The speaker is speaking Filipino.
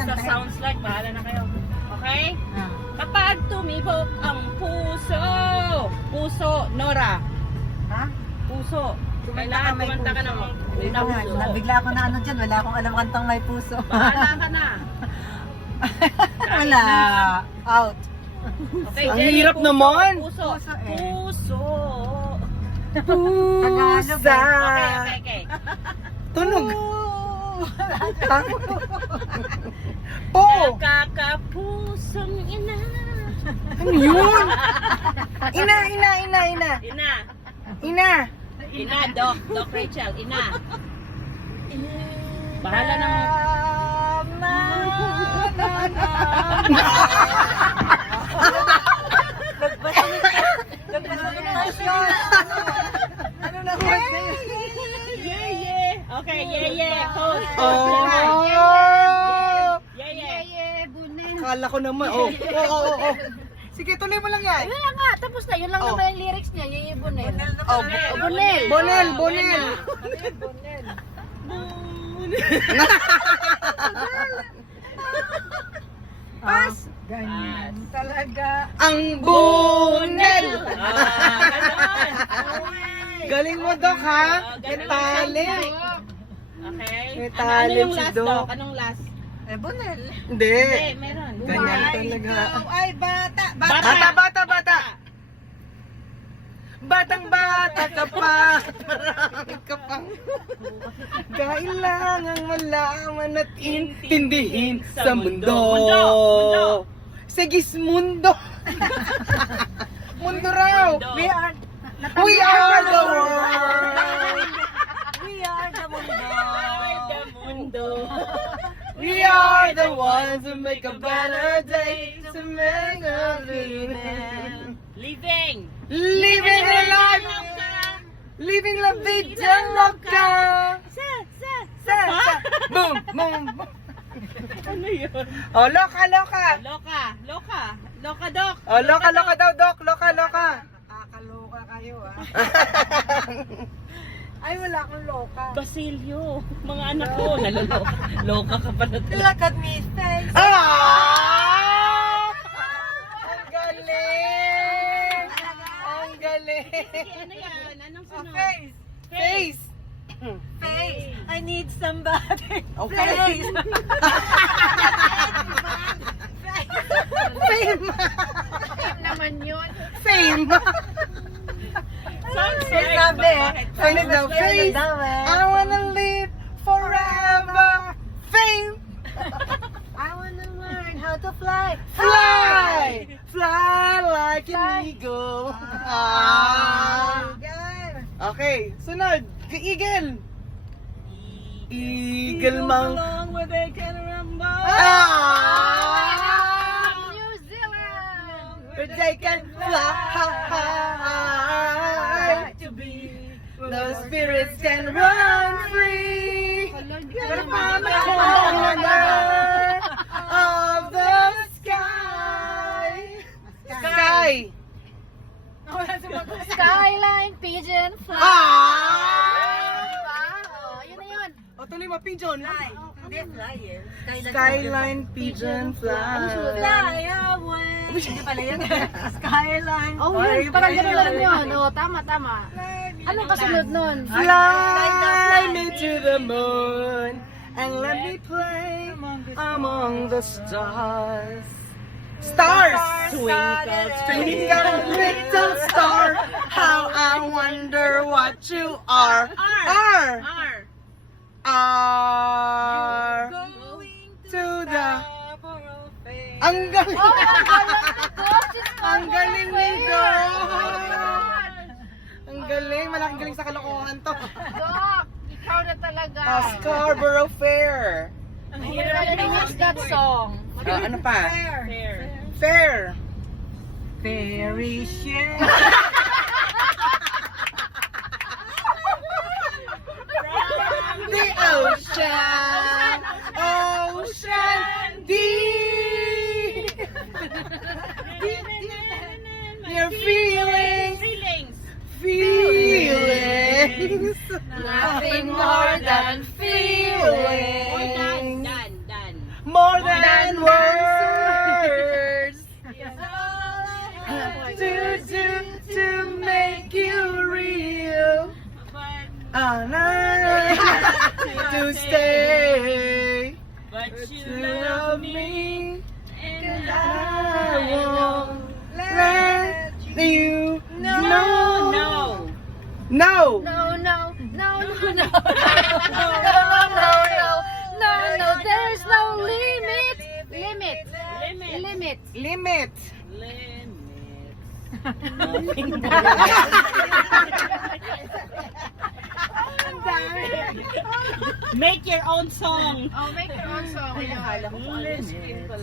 Basta sounds like, bahala na kayo. Okay? Kapag tumibok ang puso. Puso, Nora. Ha? Puso. Kailangan kumanta ka ng puso. Bigla ako na ano dyan, wala akong alam kantang may puso. Bahala ka na. Wala. Out. Okay, Ang Jenny, hirap puso, naman. Puso. Puso eh. Puso. Pusa. Okay. Tunog. Po. Nakakapusong ina. Ano yun? Ina. Ina. Ina, Doc Rachel. Ina. Bahala ng... Ano na word kayo? Yeah. Okay, yeah. Coach. Oh. Yeah. Kala ko naman. Oh. Sige, tuloy mo lang yan. Kaya nga, tapos na. Yun lang naman yung lyrics niya. Yeye Bonel. Oh. Bonel. Bonel. Pas! Ganyan talaga. Ang Bonel. Ganon. Galing mo, Doc, ha? May Ganon. talent. Okay. May Ano talent yung si last, Doc. Doc? Anong last? Bonel. Hindi. Meron. Ganyan talaga. Ikaw ay bata. Bata. Batang-bata ka pa. Marami ka pang kailangang malaman at intindihin sa mundo. Mundo. Sigismundo. Mundo raw. We are We are the world. We are the mundo. Mundo. We are the ones who make a better day, to make a living. Living a life, living la vida loca. Boom. Ano yun? Oh, loka. Loka, Doc. Oh, loka daw, Doc. Loka. Nakakaloka kayo Ay, wala akong loka. Basilio. Mga anak ko, naloloka. Loka ka pa na talaga. Look at me face. Ah! Ang galing! Ang galing! Ano yan? Anong sunod? Face. Face! Face. I need somebody. Okay. Face. Fame! Same naman yun. Fame! Sounds Face like sabi eh. bakit? Fame daw, face! daw eh. I wanna live forever! Fame! I wanna learn how to fly. Fly! Fly like an eagle! Ah. Guys. Okay, sunod! Eagle! Eagle mang... Along where they can remember. Ah! New Zealand! But they can fly to be. The spirits can run free. But from the corner of the sky. Sky. Skyline Pigeon Fly! Ah! Wow! Yun na yun! O tuloy mo, pigeon. Hindi, fly eh. Skyline pigeon fly. Fly away. Hindi pala yun. Skyline. Oh, yun! Parang gano'n lang yun. Oh, tama. Anong kasunod nun? Fly me to the moon and let me play among the stars. Stars! Twinkle, little star, how I wonder what you are. R. Going to the... Ang galing! Ang galing nito! Ang galing! Malaking galing sa kalokohan to. Doc! Ikaw na talaga! Scarborough Fair. Ang Who hirap wrote that song? Ano pa? Fair. Fair. Fairy share. The ocean. Ocean deep. Your feelings. Feelings. Nothing more than feelings. Dan. More more than words. To make you real. To stay. But you To love love me. me. And I won't let you No, know. no. No. No, no, no, no, no. No, there's no limit. Limit. Limit. Limit. Make your own song. Oh, make your own song. Limit.